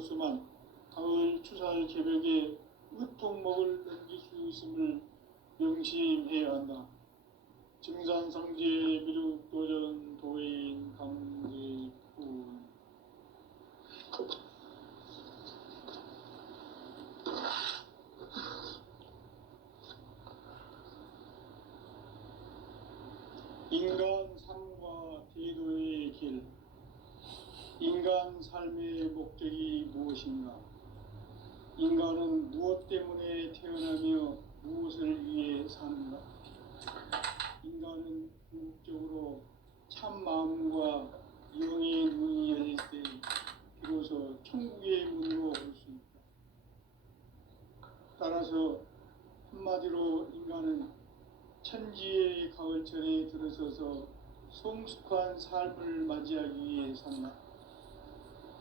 사람으로서만 가을 추살 개벽에 으통목을 넘길 수 있음을 명심해야 한다. 증산상제 미륵도전 도인 강제군. 인간 삶과 대도의 길. 인간 삶의 목적이 무엇인가? 인간은 무엇 때문에 태어나며 무엇을 위해 사는가? 인간은 궁극적으로 참 마음과 영의 문이 열릴 때 비로소 천국의 문으로 올 수 있다. 따라서 한마디로 인간은 천지의 가을철에 들어서서 성숙한 삶을 맞이하기 위해 산다.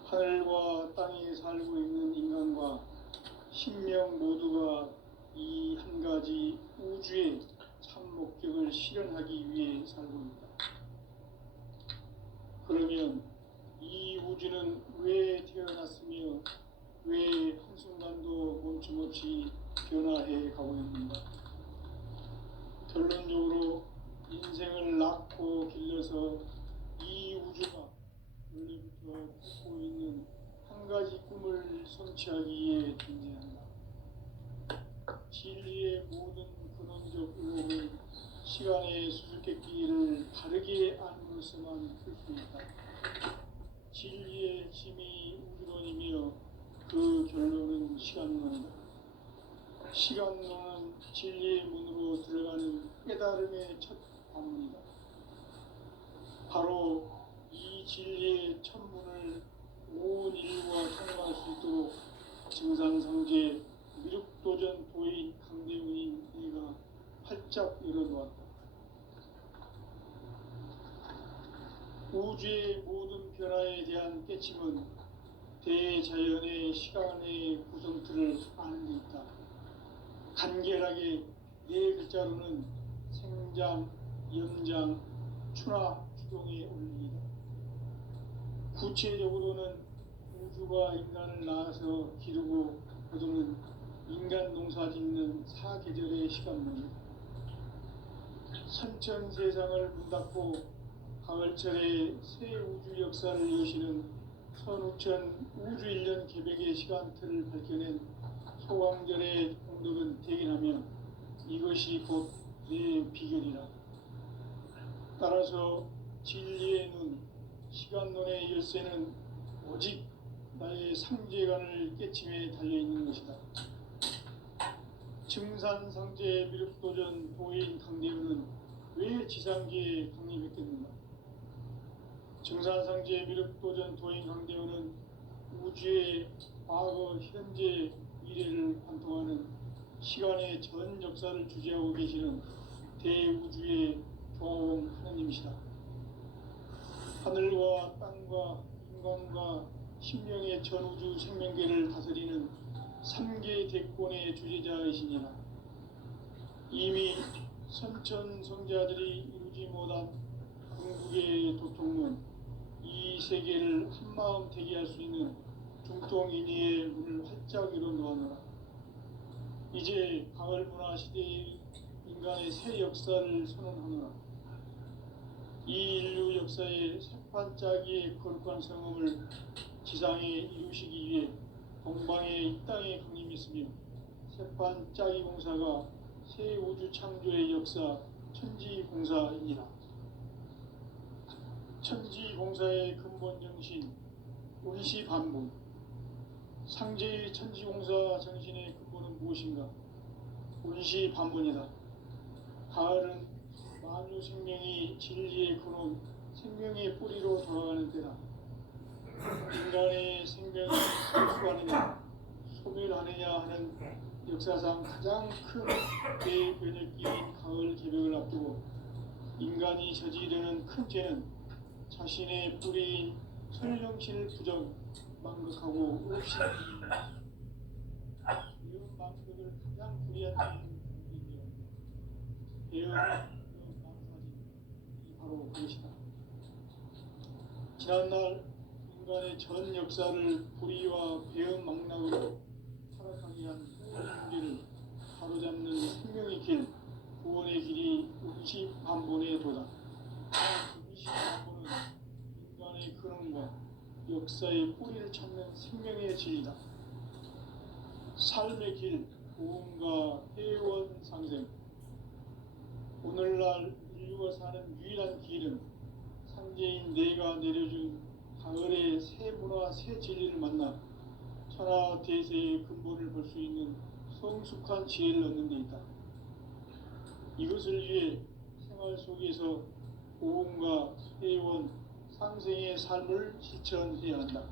하늘과 땅에 살고 있는 인간과 신명 모두가 이 한 가지 우주의 참 목적을 실현하기 위해 살고 있다. 그러면 이 우주는 왜 태어났으며 왜 한순간도 멈춤없이 변화해 가고 있는가? 결론적으로 인생을 낳고 길러서 이 우주가 원래부터 갖고 있는 한 가지 꿈을 성취하기 위해 존재한다. 진리의 모든 근원적 의혹은 시간의 수수께끼를 바르게 안으로서만 풀 수 있다. 진리의 핵심이 우주론이며 그 결론은 시간론이다. 시간론은 진리의 문으로 들어가는 깨달음의 첫 관문이다. 바로 이 진리의 첫 문을 온 인류가 통과할 수 있도록 증산상제 미륵도전 도인 강대훈인 이가 활짝 열어놓았다. 우주의 모든 변화에 대한 깨침은 대자연의 시간의 구성틀을 아는 데 있다. 간결하게 네 글자로는 생장, 연장, 추나 추동의 원리이다. 구체적으로는 우주가 인간을 낳아서 기르고 거두는 인간 농사 짓는 사계절의 시간문이다. 선천 세상을 문닫고 가을철에 새 우주 역사를 여시는 선우천 우주 1년 개벽의 시간틀을 밝혀낸 소강절의 공덕은 대견하며 이것이 곧 내 비결이라. 따라서 진리의 눈, 시간론의 열쇠는 오직 나의 상제관을 깨침에 달려있는 것이다. 증산상제 미륵도전 도인 강대훈은 왜 지상계에 강림했겠는가? 증산상제 미륵도전 도인 강대훈은 우주의 과거, 현재, 미래를 관통하는 시간의 전 역사를 주재하고 계시는 대우주의 조화원 하느님이시다. 하늘과 땅과 인간과 신명의 전우주 생명계를 다스리는 3계 대권의 주제자이시니라. 이미 선천성자들이 이루지 못한 궁극의 도통문, 이 세계를 한마음 대기할 수 있는 중통인의의 문을 활짝 열어놓았노라. 이제 가을 문화 시대의 인간의 새 역사를 선언하노라. 이 인류 역사의 새반짝이의 거룩한 성음을 지상에 이루시기 위해 동방의 이 땅에 강림했으며 새반짝이 공사가 새 우주 창조의 역사 천지공사이니라. 천지공사의 근본 정신 운시반분. 상제의 천지공사 정신의 근본은 무엇인가? 운시반분이다. 가을은 만유 생명이 진리의 근원, 생명의 뿌리로 돌아가는 때다. 인간의 생명이 성숙하느냐, 소멸하느냐 하는 역사상 가장 큰 대변혁기인 가을 개벽을 앞두고 인간이 저지르는 큰 죄는 자신의 뿌리인 설령신을 부정, 망극하고 없이입니다. 이런 망극을 가장 불이한 죄인 망사진, 이 바로 그것이다. 지난날 인간의 전 역사를 불의와 배은망락으로 타락하게 한 문제를 바로잡는 생명의 길, 구원의 길이 50반본에 도다. 50반본은 인간의 근원과 역사의 뿌리를 찾는 생명의 진리다. 삶의 길, 구원과 회원 상생. 오늘날 인류가 사는 유일한 길은 상제인 내가 내려준 가을의 새 문화, 새 진리를 만나 천하 대세의 근본을 볼 수 있는 성숙한 지혜를 얻는 데 있다. 이것을 위해 생활 속에서 보험과 회원, 상생의 삶을 실천해야 한다.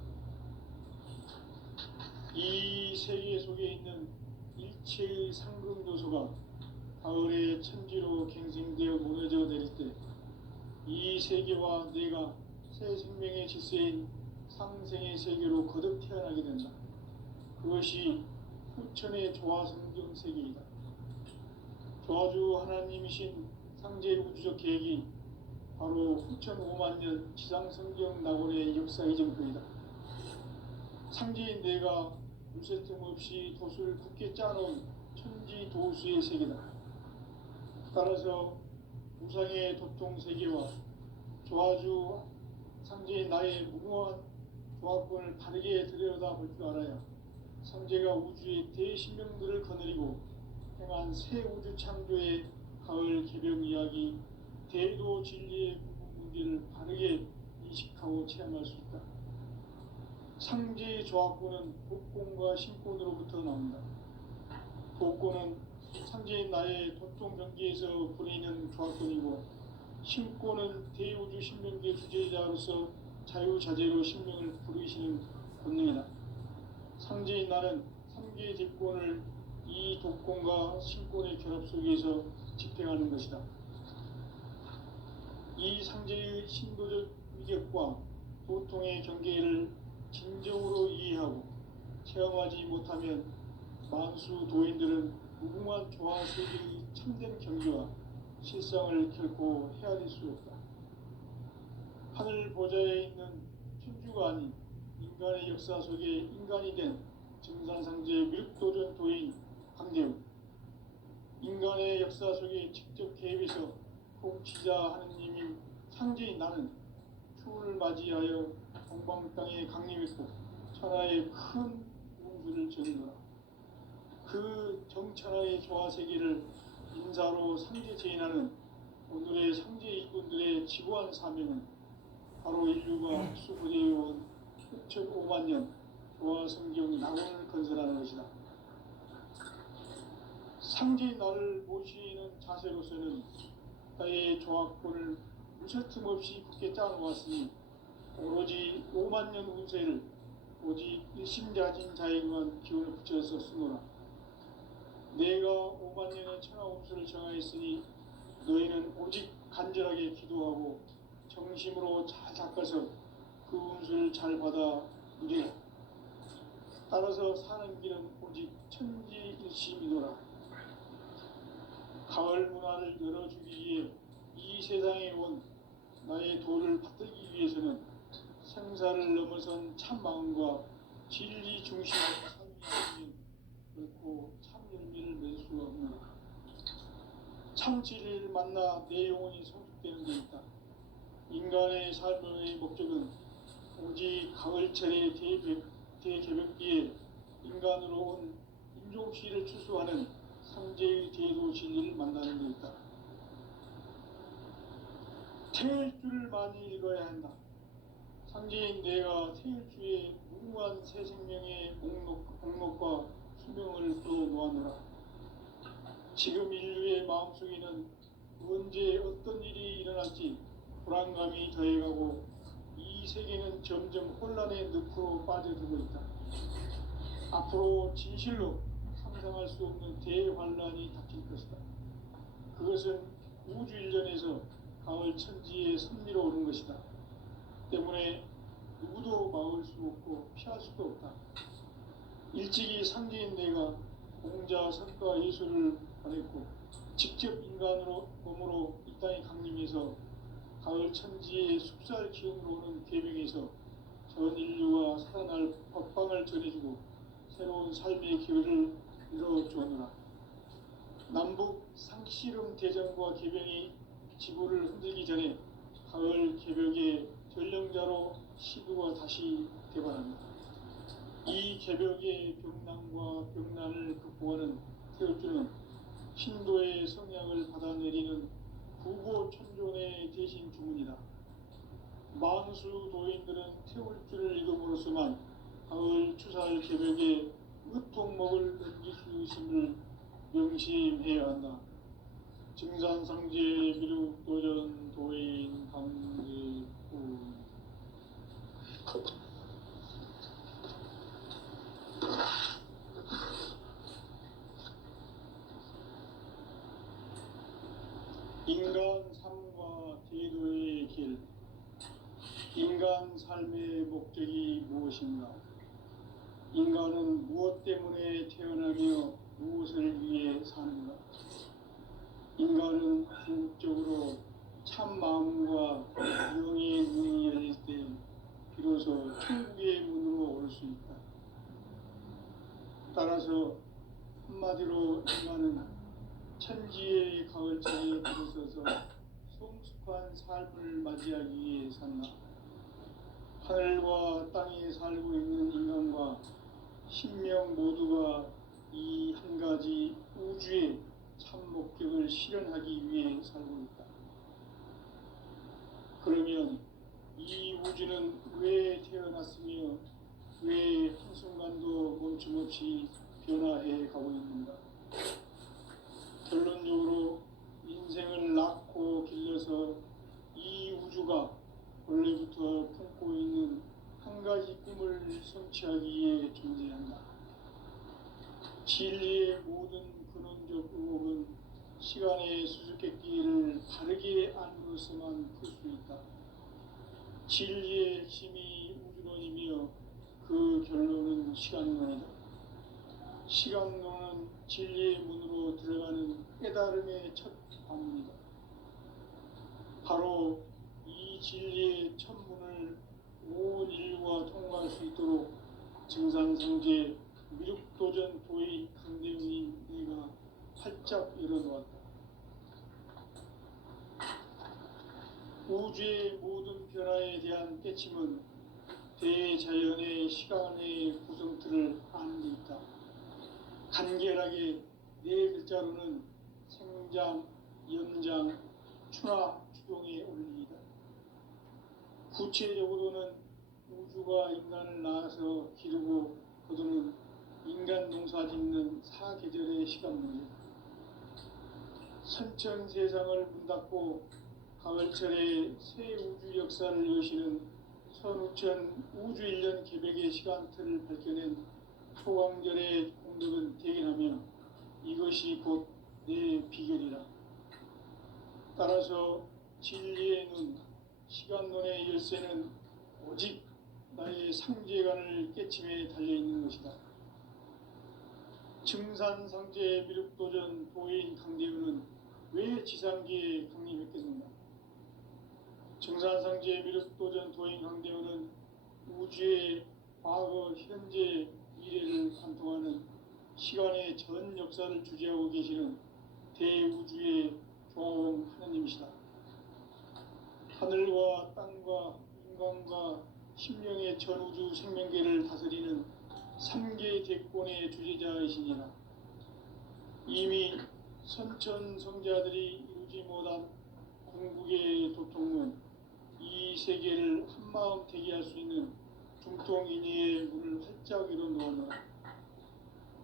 이 세계 속에 있는 일체의 상금도소가 가을의 천지로 갱생되어 무너져 내릴 때 이 세계와 내가 새 생명의 질서인 상생의 세계로 거듭 태어나게 된다. 그것이 후천의 조화성경 세계이다. 조화주 하나님이신 상제 우주적 계획이 바로 후천 5만년 지상성경 낙원의 역사의 정표이다. 상제인 내가 물새 틈 없이 도수를 굳게 짜놓은 천지 도수의 세계다. 따라서 우상의 도통 세계와 조화주 상제인 나의 무궁한 조화권을 바르게 들여다볼 줄 알아야 상제가 우주의 대신명들을 거느리고 행한 새 우주 창조의 가을 개벽 이야기, 대도 진리의 문제를 바르게 인식하고 체험할 수 있다. 상제의 조화권은 복권과 신권으로부터 나온다. 복권은 상제인 나의 도통 경계에서 부리는 조화권이고, 신권은 대우주 신명계 주제자로서 자유자재로 신명을 부르시는 권능이다. 상제인 나는 3개의 제권을 이 독권과 신권의 결합 속에서 집행하는 것이다. 이 상제의 신도적 위격과 도통의 경계를 진정으로 이해하고 체험하지 못하면 만수 도인들은 무궁한 조화 세계의 참된 경지와 실상을 결코 헤아릴 수 없다. 하늘 보좌에 있는 천주가 아닌 인간의 역사 속에 인간이 된 증산상제의 밀도전 도인 강대우, 인간의 역사 속에 직접 개입해서 통치자 하느님인 상제인 나는 추운을 맞이하여 동방 땅에 강림했고 천하의 큰 운수를 전하노라. 그 정천하의 조화 세계를 인사로 상제 제인하는 오늘의 상제 일꾼들의 지고한 사명은 바로 인류가 수고되어온 6,500년 조화 성경 낙원을 건설하는 것이다. 상제인 나를 모시는 자세로서는 나의 조화권을 무설틈 없이 굳게 짜놓았으니 오로지 5만 년 운세를 오직 일심자진 자에게만 기운을 붙여서 쓰노라. 내가 5만 년의 천하 운수를 정하였으니 너희는 오직 간절하게 기도하고 정심으로 잘 닦아서 그 운수를 잘 받아 누리라. 따라서 사는 길은 오직 천지일심이노라. 가을 문화를 열어주기 위해 이 세상에 온 나의 도를 받들기 위해서는 생사를 넘어선 참 마음과 진리 중심의 삶이 결코 참 열매를 맺을 수가 없노라. 참 진리를 만나 내 영혼이 성숙되는 데 있다. 인간의 삶의 목적은 오직 가을철의 대개벽기에 인간으로 온 인종시를 추수하는 상제의 대도 진리를 만나는 데 있다. 태일주를 많이 읽어야 한다. 상제인 내가 태일주의 무궁한 새 생명의 목록과 수명을 풀어놓아노라. 지금 인류의 마음속에는 언제 어떤 일이 일어날지 불안감이 더해가고 이 세계는 점점 혼란의 늪으로 빠져들고 있다. 앞으로 진실로 상상할 수 없는 대환란이 닥칠 것이다. 그것은 우주 일전에서 가을 천지의 섭리로 오는 것이다. 때문에 누구도 막을 수 없고 피할 수도 없다. 일찍이 상제인 내가 공자, 선과 예수를 보냈고 직접 인간으로 몸으로 이 땅에 강림해서 가을 천지의 숲살 기운으로 오는 계명에서 전 인류가 살아날 법방을 전해주고 새로운 삶의 기회를 열어주느라. 남북 상씨름 대전과 개병이 지구를 흔들기 전에 가을 개벽의 전령자로 시두가 다시 개발합니다. 이 개벽의 병난과 병난을 극복하는 태울주는 신도의 성향을 받아내리는 구고천존의 대신 주문이다. 만수 도인들은 태울주를 읽음으로써만 가을 추살 개벽의 으통목을 넘길 수 있음을 명심해야 한다. 증산상제 미륵도전 도인 강제군. 인간 삶과 제도의 길. 인간 삶의 목적이 무엇인가? 인간은 무엇 때문에 태어나며 무엇을 위해 사는가? 인간은 궁극적으로 참 마음과 영의 눈이 열릴 때 비로소 천국의 문으로 올 수 있다. 따라서 한마디로 인간은 천지의 가을철에 들어서서 성숙한 삶을 맞이하기 위해 산다. 하늘과 땅에 살고 있는 인간과 신명 모두가 이 한 가지 우주의 참 목적을 실현하기 위해 살고 있다. 그러면 이 우주는 왜 태어났으며 왜 한순간도 멈춤없이 변화해 가고 있는가? 결론적으로 인생을 낳고 길러서 이 우주가 원래부터 품고 있는 한 가지 꿈을 성취하기 위해 존재한다. 진리의 모든 근원적 의혹은 시간의 수수께끼를 바르게 안으로서만 풀 수 있다. 진리의 핵심이 우주론이며 그 결론은 시간론이다. 시간론은 진리의 문으로 들어가는 깨달음의 첫 관문이다. 바로 이 진리의 첫 문을 온 인류가 통과할 수 있도록 증산상제 미륵도전 도의 강대웅이 내가 활짝 열어놓았다. 우주의 모든 변화에 대한 깨침은 대자연의 시간의 구성틀을 아는 데 있다. 간결하게 네 글자로는 생장, 연장, 추나, 추동의 원리이다. 구체적으로는 우주가 인간을 낳아서 기르고 거두는 인간 농사 짓는 사계절의 시간문이다. 선천 세상을 문 닫고 가을철에 새 우주 역사를 여시는 선우천 우주 1년 개벽의 시간틀을 밝혀낸 초광절의 공덕은 대견하며 이것이 곧 내 비결이라. 따라서 진리의 눈, 시간론의 열쇠는 오직 나의 상제관을 깨침에 달려있는 것이다. 증산상제 미륵도전 도인 강대우는 왜 지상기에 강림했겠는가? 증산상제 미륵도전 도인 강대우는 우주의 과거, 현재, 미래를 관통하는 시간의 전 역사를 주재하고 계시는 대우주의 조화원 하느님이시다. 하늘과 땅과 인간과 심령의 전우주 생명계를 다스리는 3계 대권의 주제자이시니라. 이미 선천성자들이 이루지 못한 궁극의 도통문, 이 세계를 한마음 대기할 수 있는 중통인의의 문을 활짝 열어놓았노라.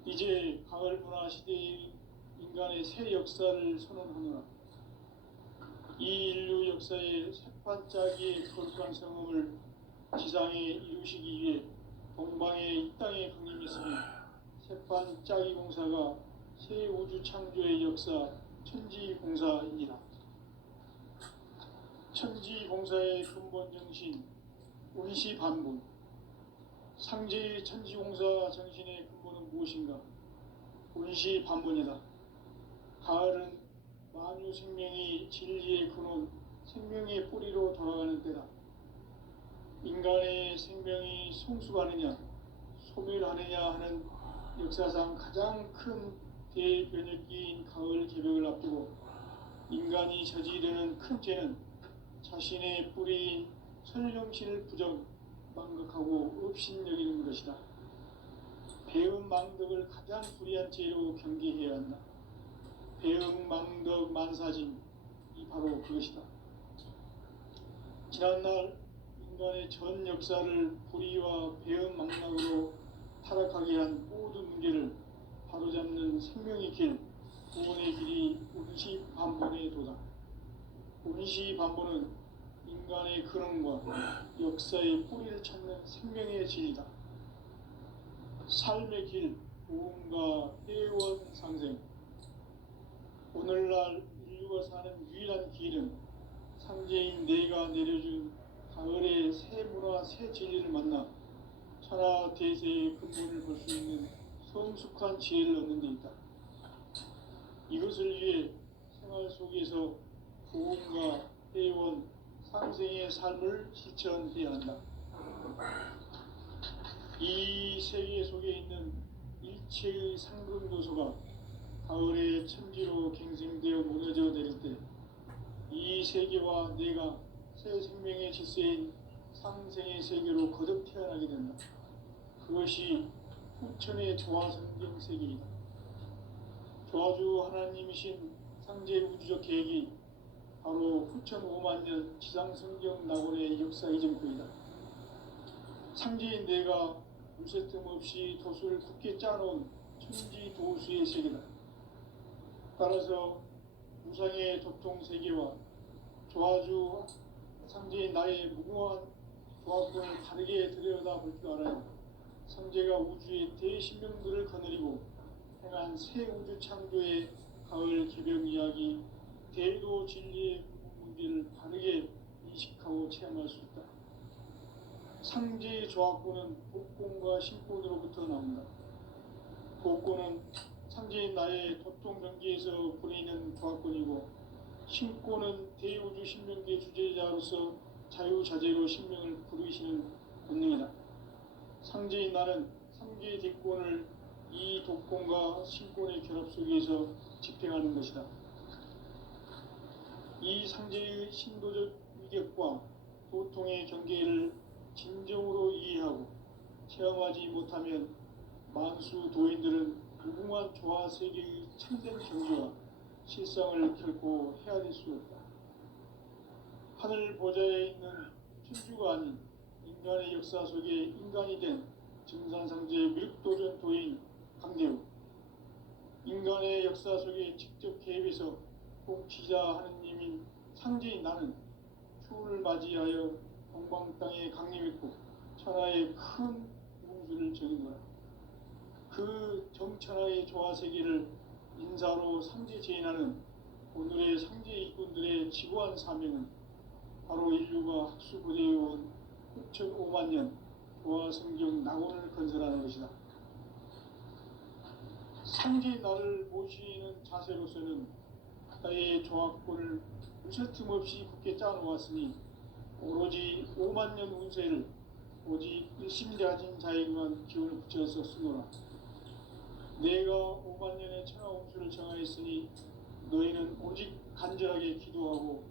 이제 가을 문화 시대의 인간의 새 역사를 선언하노라. 이 인류 역사의 새반짝이의 거룩한 성음을 지상에 이루시기 위해 동방의 이 땅에 강림했으며 새반짝이 공사가 새 우주 창조의 역사 천지공사이니라. 천지공사의 근본 정신 운시반분. 상제의 천지공사 정신의 근본은 무엇인가? 운시반분이다. 가을은 만유 생명이 진리의 근원, 생명의 뿌리로 돌아가는 때다. 인간의 생명이 성숙하느냐 소멸하느냐 하는 역사상 가장 큰 대변혁기인 가을 개벽을 앞두고 인간이 저지르는 큰 죄는 자신의 뿌리인 설령신을 망각하고 업신여기는 것이다. 배은망덕을 가장 불의한 죄로 경계해야 한다. 배은망덕 만사진이 바로 그것이다. 지난날 인간의 전 역사를 불의와 배은망락으로 타락하게 한 모든 문제를 바로잡는 생명의 길, 구원의 길이 운시반본에 도다. 운시반본은 인간의 근원과 역사의 뿌리를 찾는 생명의 진리다. 삶의 길, 구원과 회원 상생. 오늘날 인류가 사는 유일한 길은 상제인 내가 내려준 가을의 새 문화, 새 진리를 만나 천하 대세의 근본을 볼 수 있는 성숙한 지혜를 얻는 데 있다. 이것을 위해 생활 속에서 구원과 회원, 상생의 삶을 실천해야 한다. 이 세계 속에 있는 일체의 상급 요소가 가을의 천지로 갱생되어 무너져 내릴 때 이 세계와 내가 새 생명의 질서인 상생의 세계로 거듭 태어나게 된다. 그것이 후천의 조화성경 세계이다. 조화주 하나님이신 상제 우주적 계획이 바로 후천 5만 년 지상성경 낙원의 역사 이전거이다. 상제인 내가 물새틈 없이 도수를 굳게 짜놓은 천지 도수의 세계다. 따라서 무상의 도통 세계와 조화주 상제인 나의 무궁한 조화권을 다르게 들여다볼 줄 알아요. 상제가 우주의 대신명들을 거느리고 행한 새 우주 창조의 가을 개벽 이야기, 대도 진리의 문제를 바르게 인식하고 체험할 수 있다. 상제의 조화권은 복권과 신권으로부터 나온다. 복권은 상제인 나의 도통 경계에서 보내는 조화권이고, 신권은 대우주 신명계 주제자로서 자유자재로 신명을 부르시는 본능이다. 상제인 나는 상계의 대권을 이 독권과 신권의 결합 속에서 집행하는 것이다. 이 상제의 신도적 위격과 도통의 경계를 진정으로 이해하고 체험하지 못하면 만수 도인들은 무궁한 조화 세계의 참된 경지와 실상을 결코 헤아릴 수 없다. 하늘 보좌에 있는 천주가 아닌 인간의 역사 속에 인간이 된 증산상제 밀도전 도인 강대우, 인간의 역사 속에 직접 개입해서 통치자 하느님인 상제인 나는 추운을 맞이하여 동방 땅에 강림했고 천하의 큰 웅수를 정인 거야. 그 정천하의 조화세계를 인사로 상제 제인하는 오늘의 상제 일꾼들의 지고한 사명은 바로 인류가 학수고대해온 6,5만 년 조화성경 낙원을 건설하는 것이다. 상제의 나를 모시는 자세로서는 나의 조화권을 무쇠틈 없이 굳게 짜놓았으니 오로지 5만 년 운세를 오직 일심자진 자에게만 기운을 붙여서 쓰노라. 내가 5만 년의 천하 운수를 정하였으니 너희는 오직 간절하게 기도하고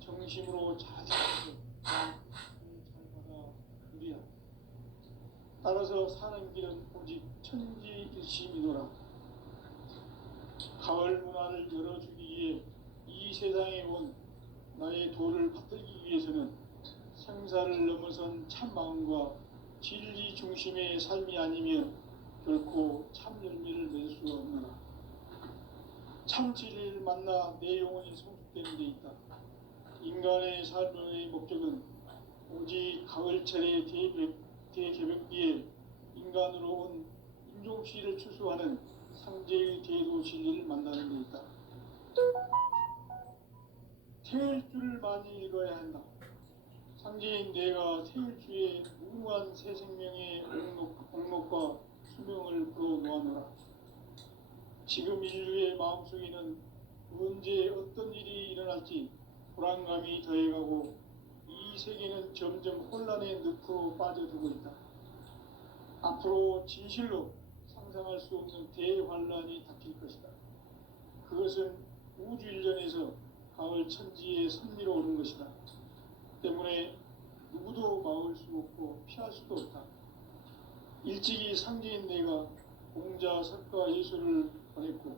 정심으로 자제해서 잘 받아 누리라. 따라서 사는 길은 오직 천지일심이노라. 가을 문화를 열어주기 위해 이 세상에 온 나의 도를 받들기 위해서는 생사를 넘어선 참 마음과 진리 중심의 삶이 아니면 결코 참 열매를 맺을 수 없느라. 참 진리를 만나 내 영혼이 성숙되는 데 있다. 인간의 삶의 목적은 오직 가을철의 대개벽기에 인간으로 온 인종시를 추수하는 상제의 대도 진리를 만나는 데 있다. 태일주를 많이 읽어야 한다. 상제인 내가 태일주의 무궁한 새 생명의 옥록과 수명을 불어놓아노라. 지금 인류의 마음속에는 언제 어떤 일이 일어날지 불안감이 더해가고 이 세계는 점점 혼란의 늪으로 빠져들고 있다. 앞으로 진실로 상상할 수 없는 대환란이 닥칠 것이다. 그것은 우주 일련에서 가을 천지의 섭리로 오는 것이다. 때문에 누구도 막을 수 없고 피할 수도 없다. 일찍이 상제인 내가 공자, 석가, 예수를 보냈고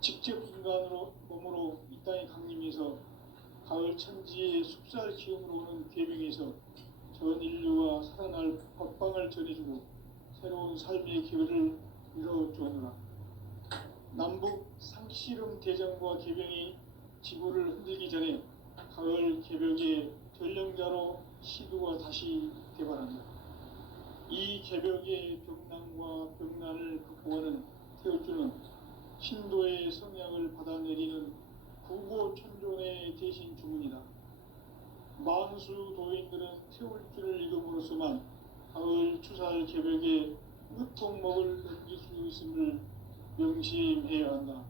직접 인간으로 몸으로 이 땅에 강림해서 가을 천지의 숙살 기음으로 오는 계명에서 전 인류가 살아날 법방을 전해주고 새로운 삶의 기회를 이뤄주었노라. 남북 상씨름 대전과 개병이 지구를 흔들기 전에 가을 개벽의 전령자로 시두가 다시 개발한다. 이 개벽의 벽난과 벽난을 극복하는 태우주는 신도의 성약을 받아내리는 구고천존의 대신 주문이다. 만수 도인들은 태울주를 읽음으로써만 가을 추살 개벽의 으통목을 넘길 수 있음을 명심해야 한다.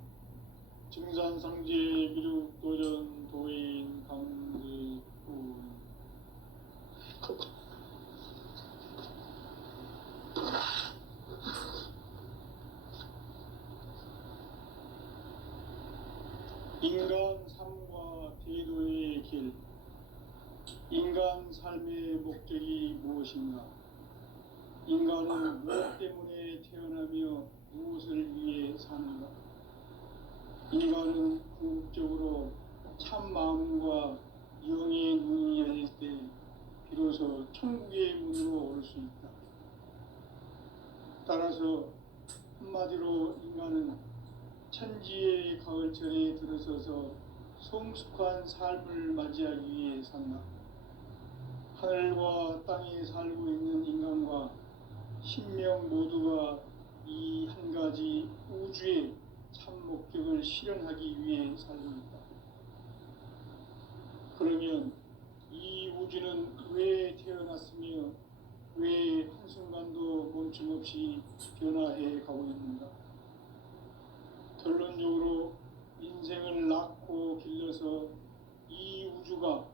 증산상제 미륵도전 도인 강제군 인간 삶과 대도의 길. 인간 삶의 목적이 무엇인가? 인간은 무엇 때문에 태어나며 무엇을 위해 사는가? 인간은 궁극적으로 참 마음과 영의 눈이 열릴 때 비로소 천국의 문으로 올 수 있다. 따라서 한마디로 인간은 천지의 가을철에 들어서서 성숙한 삶을 맞이하기 위해 산다. 하늘과 땅에 살고 있는 인간과 신명 모두가 이 한 가지 우주의 참 목적을 실현하기 위해 살고 있다. 그러면 이 우주는 왜 태어났으며 왜 한순간도 멈춤없이 변화해 가고 있는가? 결론적으로 인생을 낳고 길러서 이 우주가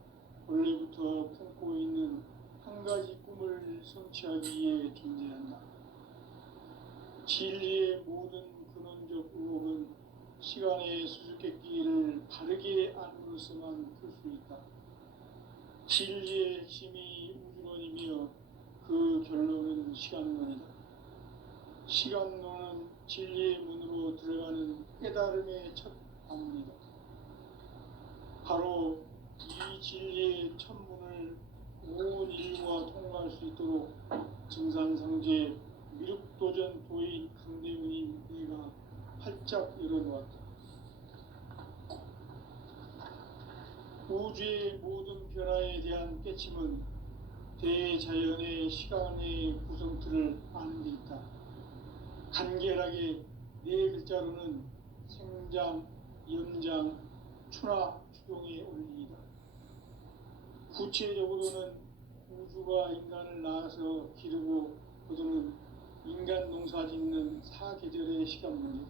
원래부터 품고 있는 한 가지 꿈을 성취하기 위해 존재한다. 진리의 모든 근원적 의혹은 시간의 수수께끼를 바르게 알므로서만 풀 수 있다. 진리의 핵심이 우주론이며 그 결론은 시간론이다. 시간론은 진리의 문으로 들어가는 깨달음의 첫 방문이다. 바로 이 진리의 첫 문을 온 인류가 통과할 수 있도록 증산상제 미륵도전 도인 강대훈이 내가 활짝 열어놓았다. 우주의 모든 변화에 대한 깨침은 대자연의 시간의 구성틀을 아는 데 있다. 간결하게 네 글자로는 생장, 연장, 추나 추동의 원리이다. 구체적으로는 우주가 인간을 낳아서 기르고 거두는 인간 농사 짓는 사계절의 시간문이다.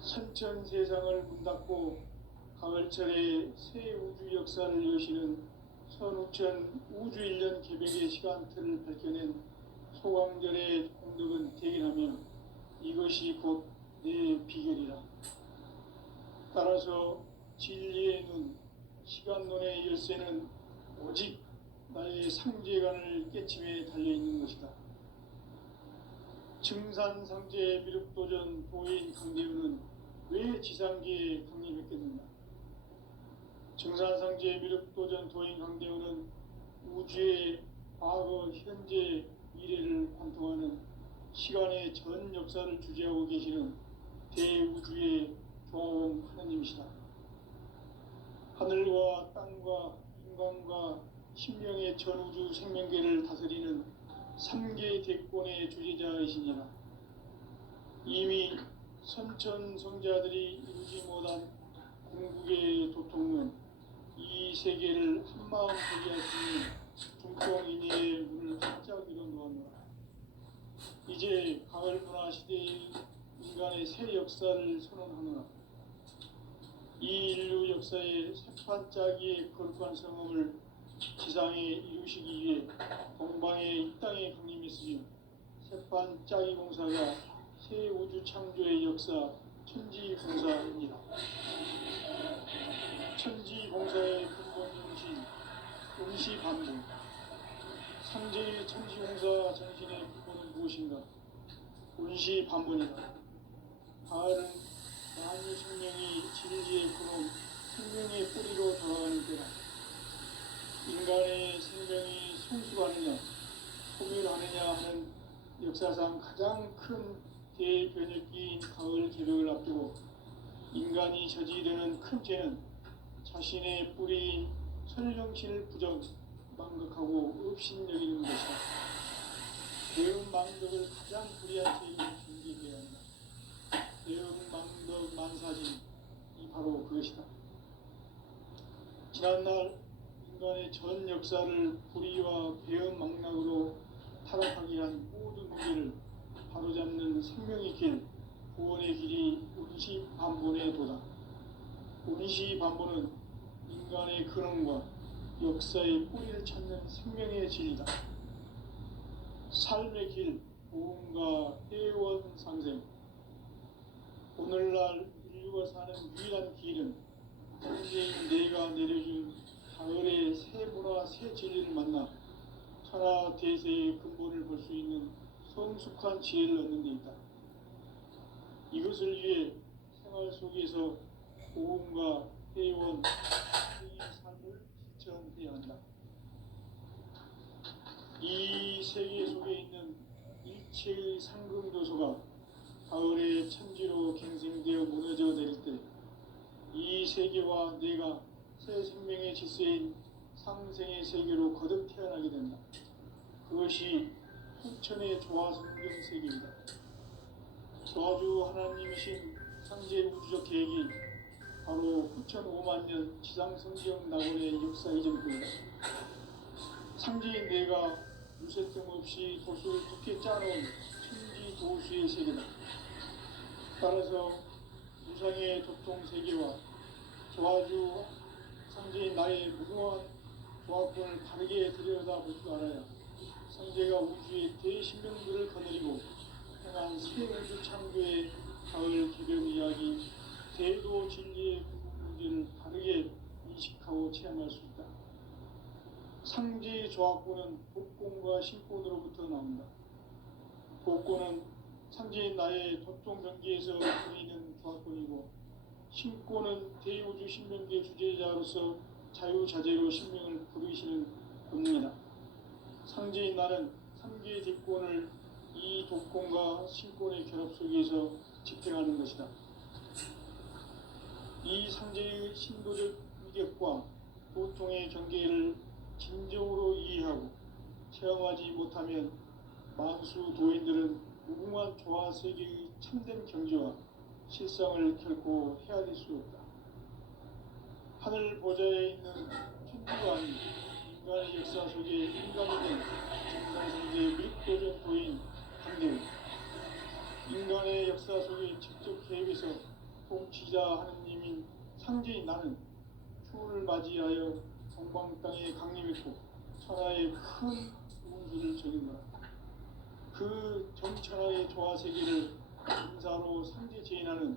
선천 세상을 문 닫고 가을철에 새 우주 역사를 여시는 선우천 우주 1년 개벽의 시간틀을 밝혀낸 소광절의 공덕은 대견하며 이것이 곧 내 비결이라. 따라서 진리의 눈, 시간론의 열쇠는 오직 나의 상제관을 깨침에 달려있는 것이다. 증산상제 미륵도전 도인 강대훈은 왜 지상계에 강림했겠는가? 증산상제 미륵도전 도인 강대훈은 우주의 과거, 현재, 미래를 관통하는 시간의 전 역사를 주재하고 계시는 대우주의 조화원 하나님이시다. 하늘과 땅과 인간과 신명의 전우주 생명계를 다스리는 3계 대권의 주재자이시니라. 이미 선천성자들이 이루지 못한 궁극의 도통은 이 세계를 한마음 되게 할 수 있는 중통인의 문을 활짝 열어놓았노라. 이제 가을 문화 시대의 인간의 새 역사를 선언하노라. 이 인류 역사의 새판짜기의 거룩한 성음을 지상에 이루시기 위해 동방의 이 땅에 강림했으며 세판 짜기 공사가 새 우주 창조의 역사 천지 공사입니다. 천지 공사의 근본 정신 원시 반복. 상제의 천지 공사 정신의 근본은 무엇인가? 원시 반복이다. 가을은 만유 생명이 진리의 근원, 생명의 뿌리로 돌아가는 때다. 인간의 생명이 성숙하느냐, 소멸하느냐 하는 역사상 가장 큰 대변혁기인 가을 개벽을 앞두고 인간이 저지르는 큰 죄는 자신의 뿌리인 설령신을 망각하고 업신여기는 것이다. 대응망덕을 가장 불의한 죄로 경계해야 한다. 대응망덕 만사진이 바로 그것이다. 지난날 인간의 전 역사를 불의와 배은망락으로 타락하게 한 모든 문제를 바로잡는 생명의 길, 구원의 길이 운시반본의 도다. 운시반본은 인간의 근원과 역사의 뿌리를 찾는 생명의 진리다. 삶의 길, 보험과 회원 상생. 오늘날 인류가 사는 유일한 길은 현재인 내가 내려준 가을의 새 문화, 새 진리를 만나 천하 대세의 근본을 볼 수 있는 성숙한 지혜를 얻는 데 있다. 이것을 위해 생활 속에서 보험과 회원, 생의 삶을 실천해야 한다. 이 세계 속에 있는 일체의 상금도소가 가을의 천지로 갱생되어 무너져 내릴 때 이 세계와 내가 새 생명의 질서인 상생의 세계로 거듭 태어나게 된다. 그것이 후천의 조화성경 세계이다. 조화주 하나님이신 상제 우주적 계획이 바로 후천 5만 년 지상성경 낙원의 역사 이전입니다. 상제인 내가 유세뜸 없이 도수를 깊게 짜놓은 천지 도수의 세계다. 따라서 무상의 도통 세계와 조화주 상제인 나의 무궁한 조합권을 바르게 들여다볼 줄 알아야 상제가 우주의 대신명들을 거느리고 행한 새 우주 창조의 가을 개벽 이야기, 대도 진리의 문제를 바르게 인식하고 체험할 수 있다. 상제의 조합권은 복권과 신권으로부터 나온다. 복권은 상제인 나의 도통 경계에서 보이는 조합권이고, 신권은 대우주 신명계 주제자로서 자유자재로 신명을 부르시는 본능이다. 상제인 나는 상계의 뒷권을 이 독권과 신권의 결합 속에서 집행하는 것이다. 이 상제의 신도적 위격과 보통의 경계를 진정으로 이해하고 체험하지 못하면 만수 도인들은 무궁한 조화 세계의 참된 경지와 실상을 결코 헤아릴 수 없다. 하늘 보좌에 있는 천주가 아닌 인간의 역사 속에 인간이 된 정상세계의 밀도적 도인 한대우, 인간의 역사 속에 직접 계획해서 통치자 하느님인 상제인 나는 추운을 맞이하여 동방 땅에 강림했고 천하의 큰 운수를 적인 거라. 그 정천하의 조화세계를 인사로 상제 제인하는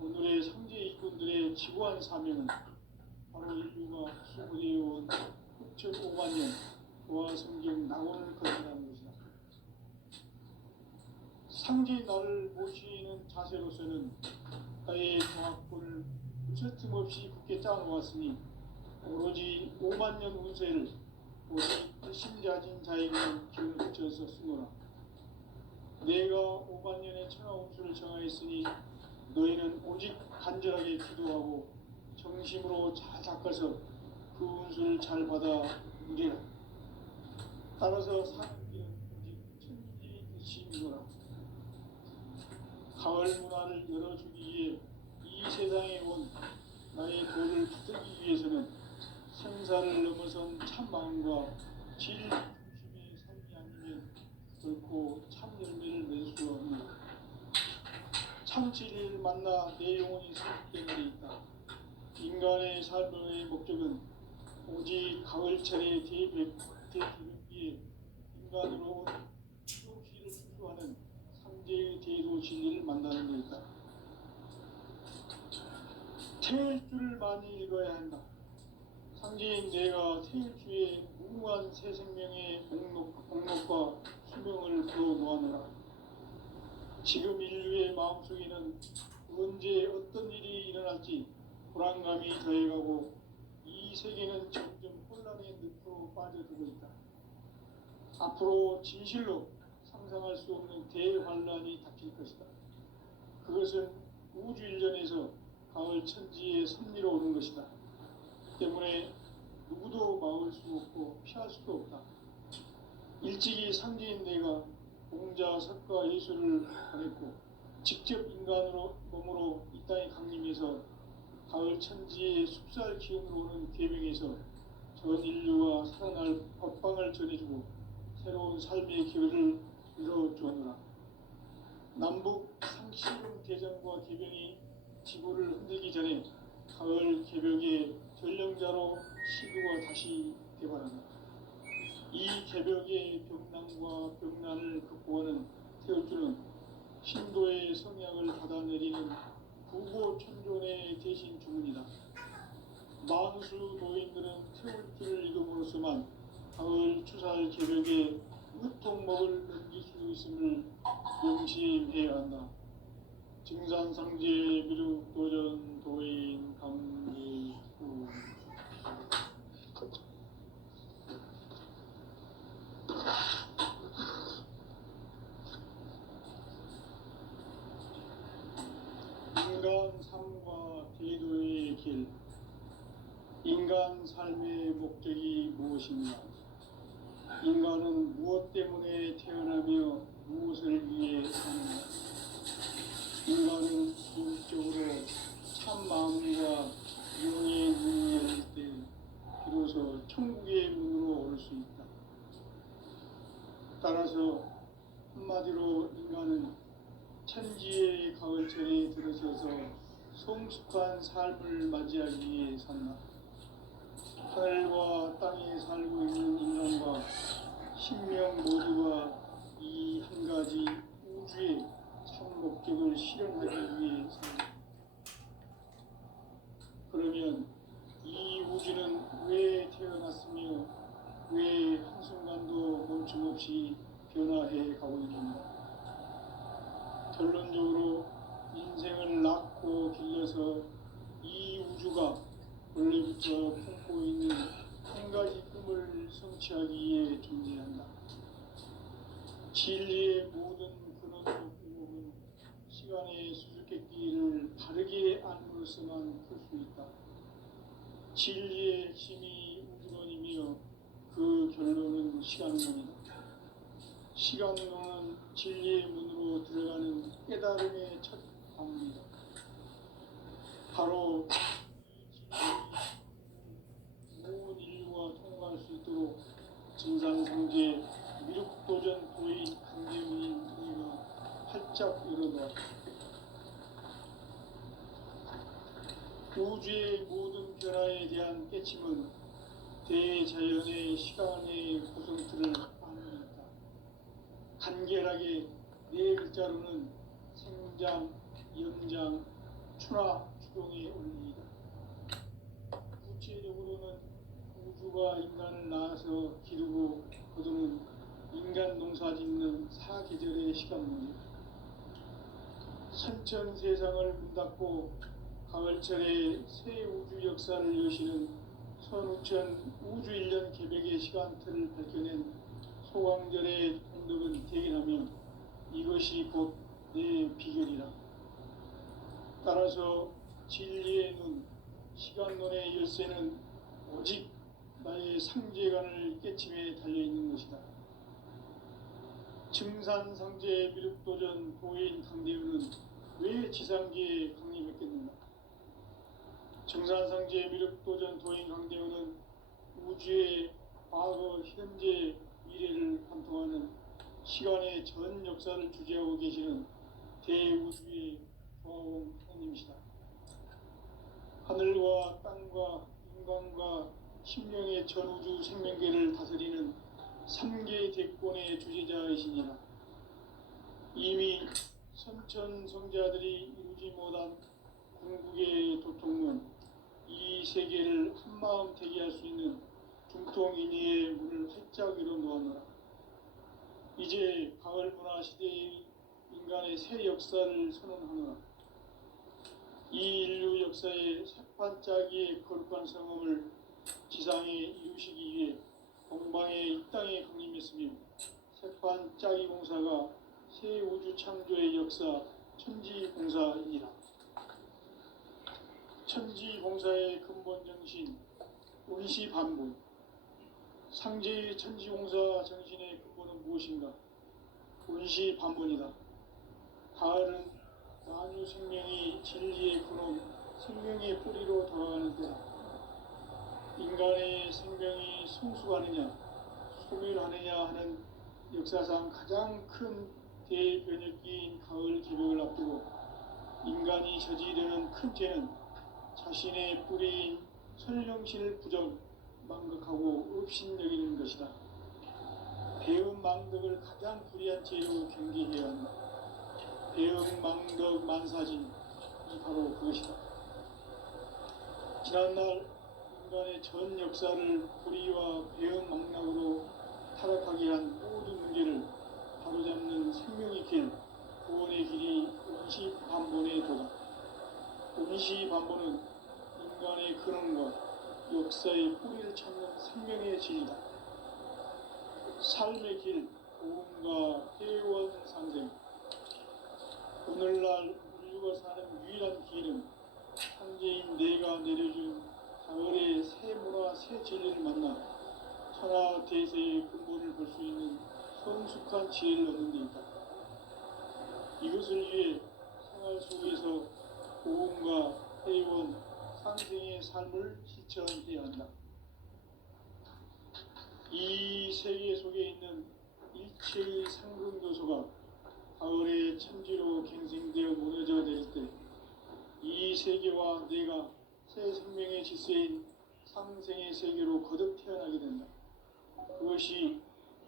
오늘의 상제 일꾼들의 지구한 사명은 바로 인류가 수고되어온 6,5만 년 조화성경 낙원을 건너가는 것이다. 상제 나를 모시는 자세로서는 나의 종합권을 부처틈없이 굳게 짜놓았으니 오로지 5만 년 운세를 오직 신자진 자에게만 기운을 붙여서 쓰노라. 내가 5만 년의 천하 운수를 정하였으니 너희는 오직 간절하게 기도하고 정심으로 잘 닦아서 그 운수를 잘 받아 누리라. 따라서 사는 길은 오직 천지 뜻이니라. 가을 문화를 열어주기 위해 이 세상에 온 나의 도를 붙들기 위해서는 생사를 넘어선 참 마음과 질 중심의 삶이 아니면 결코 참 열매를 낼 수 없는 참 진리를 만나 내 영혼이 성숙된 데 있다. 인간의 삶의 목적은 오직 가을철의 대개벽기에 인간으로 온 수동시를 추구하는 삼재의 대도 진리를 만나는 것이다. 태일 줄을 많이 읽어야 한다. 상제인 내가 태일주의 무궁한 새 생명의 목록과 수명을 풀어놓아노라. 지금 인류의 마음속에는 언제 어떤 일이 일어날지 불안감이 더해가고 이 세계는 점점 혼란의 늪으로 빠져들고 있다. 앞으로 진실로 상상할 수 없는 대환란이 닥칠 것이다. 그것은 우주 일련에서 가을 천지의 섭리로 오는 것이다. 때문에 누구도 막을 수 없고 피할 수도 없다. 일찍이 상제인 내가 공자, 석가, 예수를 보냈고 직접 인간으로 몸으로 이 땅에 강림해서 가을 천지의 숲살 기운으로 오는 계명에서 전 인류가 살아날 법방을 전해주고 새로운 삶의 기회를 이뤄주었노라. 남북 상시군 대전과 개병이 지구를 흔들기 전에 가을 개벽의 전령자로 시구가 다시 개발한다. 이 개벽의 병난과 병난을 극복하는 태울주는 신도의 성약을 받아내리는 구고천존의 대신 주문이다. 만수 노인들은 태울주를 이름으로서만 가을 추살 개벽의 으통목을 넘길 수 있음을 명심해야 한다. 증산상제 미륵도전 도인 감리후 인간 삶과 대도의 길. 인간 삶의 목적이 무엇인가? 인간은 무엇 때문에 태어나며 무엇을 위해 사는가? 인간은 궁극적으로 참 마음과 영의 눈이 열릴 때 비로소 천국의 문으로 오를 수 있다. 따라서 한마디로 인간은 천지의 가을철에 들어서서 성숙한 삶을 맞이하기 위해 산다. 하늘과 땅에 살고 있는 인간과 신명 모두가 이 한 가지 우주의 참 목적을 실현하기 위해 산다. 그러면 이 우주는 왜 태어났으며 왜 한순간도 멈춤없이 변화해 가고 있는가? 결론적으로 인생을 낳고 길러서 이 우주가 원래부터 품고 있는 한 가지 꿈을 성취하기 위해 존재한다. 진리의 모든 근원과 궁극은 시간의 수수께끼를 바르게 안으로서만 풀 수 있다. 진리의 핵심이 우주론이며 그 결론은 시간론이다. 시간론은 진리의 문으로 들어가는 깨달음의 첫 방문이다. 바로 온 인류가 통과할 수 있도록 증산상제 미륵도전 도인 강제문인 우리가 활짝 열어놓았다. 우주의 모든 변화에 대한 깨침은 대자연의 시간의 구성틀을 안는다. 간결하게 네 글자로는 생장, 연장, 추나 추동의 원리이다. 구체적으로는 우주가 인간을 낳아서 기르고 거두는 인간 농사 짓는 사계절의 시간문이다. 선천 세상을 문 닫고 가을철에 새 우주 역사를 여시는 선우천 우주 1년 개벽의 시간틀을 밝혀낸 소광절의 공덕은 대견하며 이것이 곧 내 비결이라. 따라서 진리의 눈, 시간론의 열쇠는 오직 나의 상제관을 깨침에 달려있는 것이다. 증산상제 미륵도전 도인 강대우는 왜 지상계에 강림했겠는가? 증산상제 미륵도전 도인 강대우는 우주의 과거, 현재, 미래를 관통하는 시간의 전 역사를 주재하고 계시는 대우주의 조화원 하나님이시다. 하늘과 땅과 인간과 신명의 전우주 생명계를 다스리는 3계 대권의 주제자이시니라. 이미 선천성자들이 이루지 못한 궁극의 도통은 이 세계를 한마음 되게 할 수 있는 중통인의의 문을 활짝 열어놓았노라. 이제 가을 문화 시대의 인간의 새 역사를 선언하노라. 이 인류 역사의 새반짝이의 거룩한 성음을 지상에 이루시기 위해 동방의 이 땅에 강림했으며 새반짝이 공사가 새 우주 창조의 역사 천지공사이니라. 천지공사의 근본 정신 운시반본. 상제의 천지공사 정신의 근본은 무엇인가? 운시반본이다. 가을은 만유 생명이 진리의 근원, 생명의 뿌리로 돌아가는 때다. 인간의 생명이 성숙하느냐, 소멸하느냐 하는 역사상 가장 큰 대변혁기인 가을 개벽을 앞두고 인간이 저지르는 큰 죄는 자신의 뿌리인 설령신을 부정, 망각하고 업신여기는 것이다. 배은망덕을 가장 불의한 죄로 경계해야 한다. 배은망덕 만사진이 바로 그것이다. 지난날 인간의 전 역사를 불의와 배은망락으로 타락하게 한 모든 문제를 바로잡는 생명의 길, 구원의 길이 운시반본의 도다. 운시반본은 인간의 근원과 역사의 뿌리를 찾는 생명의 진리다. 삶의 길, 도움과 회원 상생. 오늘날 인류가 사는 유일한 길은 황제인 내가 내려준 가을의 새 문화, 새 진리를 만나 천하 대세의 근본을 볼 수 있는 성숙한 지혜를 얻는 데 있다. 이것을 위해 생활 속에서 도움과 회원, 상생의 삶을 실천해야 한다. 이 세계 속에 있는 일체의 상승 요소가 가을의 천지로 갱생되어 무너져 내릴 때 이 세계와 내가 새 생명의 질서인 상생의 세계로 거듭 태어나게 된다. 그것이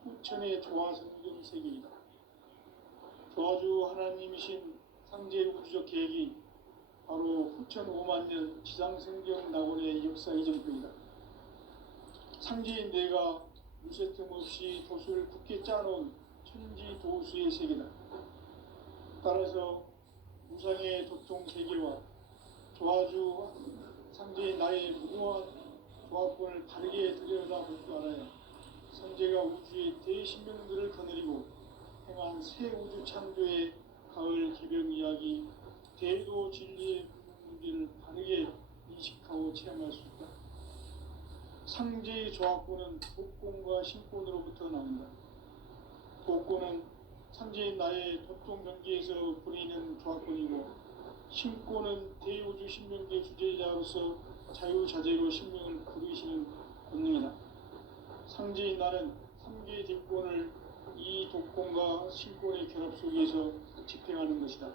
후천의 조화성경 세계이다. 조화주 하나님이신 상제 우주적 계획이 바로 후천 5만 년 지상생경 낙원의 역사 이전부이다. 상제인 내가 무쇠 틈 없이 도수를 굳게 짜놓은 천지 도수의 세계다. 따라서 무상의 도통 세계와 조화주 상제인 나의 무궁한 조화권을 바르게 들여다볼 줄 알아야 선제가 우주의 대신명들을 거느리고 행한 새 우주 창조의 가을 개벽 이야기, 대도 진리의 문제를 바르게 인식하고 체험할 수 있다. 상제의 조화권은 독권과 신권으로부터 나온다. 독권은 상제인 나의 도통 경계에서 부리는 조화권이고, 신권은 대우주 신명계 주제자로서 자유자재로 신명을 부르시는 권능이다. 상제인 나는 3개 대권을 이 독권과 신권의 결합 속에서 집행하는 것이다.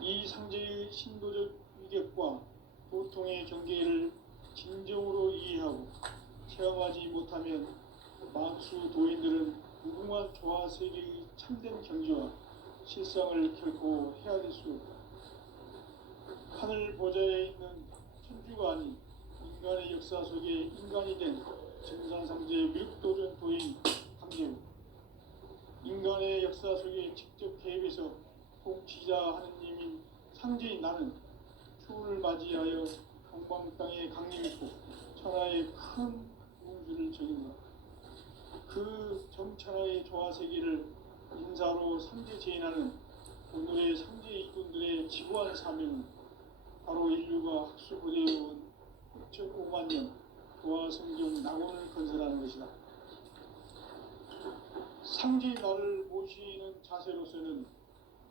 이 상제의 신도적 위격과 보통의 경계를 진정으로 이해하고 체험하지 못하면 만수 도인들은 무궁한 조화 세계의 참된 경지와 실상을 결코 헤아릴 수 없다. 하늘 보좌에 있는 천주가 아닌 인간의 역사 속에 인간이 된 증산상제의 밀도전 도인 강제우, 인간의 역사 속에 직접 개입해서 통치자 하느님인 상제인 나는 추운을 맞이하여 동방 땅에 강림했고 천하의 큰 운주를 적인다. 그 정천하의 조화세계를 인사로 상제 제인하는 오늘의 상제 일꾼들의 지구한 사명은 바로 인류가 학수고대해온 6,5만 년 조화성경 낙원을 건설하는 것이다. 상제의 나를 모시는 자세로서는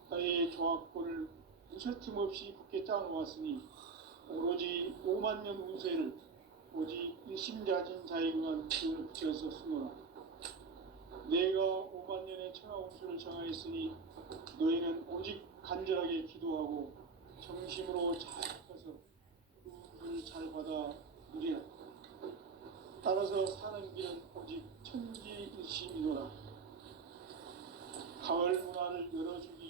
나의 조화권을 무쇠 틈 없이 굳게 짜놓았으니 오로지 5만 년 운세를 오직 일심자진 자에게만 기운을 붙여서 쓰노라. 내가 5만 년의 천하 운수를 정하였으니 너희는 오직 간절하게 기도하고 정심으로 잘 펴서 그 운수를 잘 받아 우리야. 따라서 사는 길은 오직 천지일심이노라. 가을 문화를 열어주기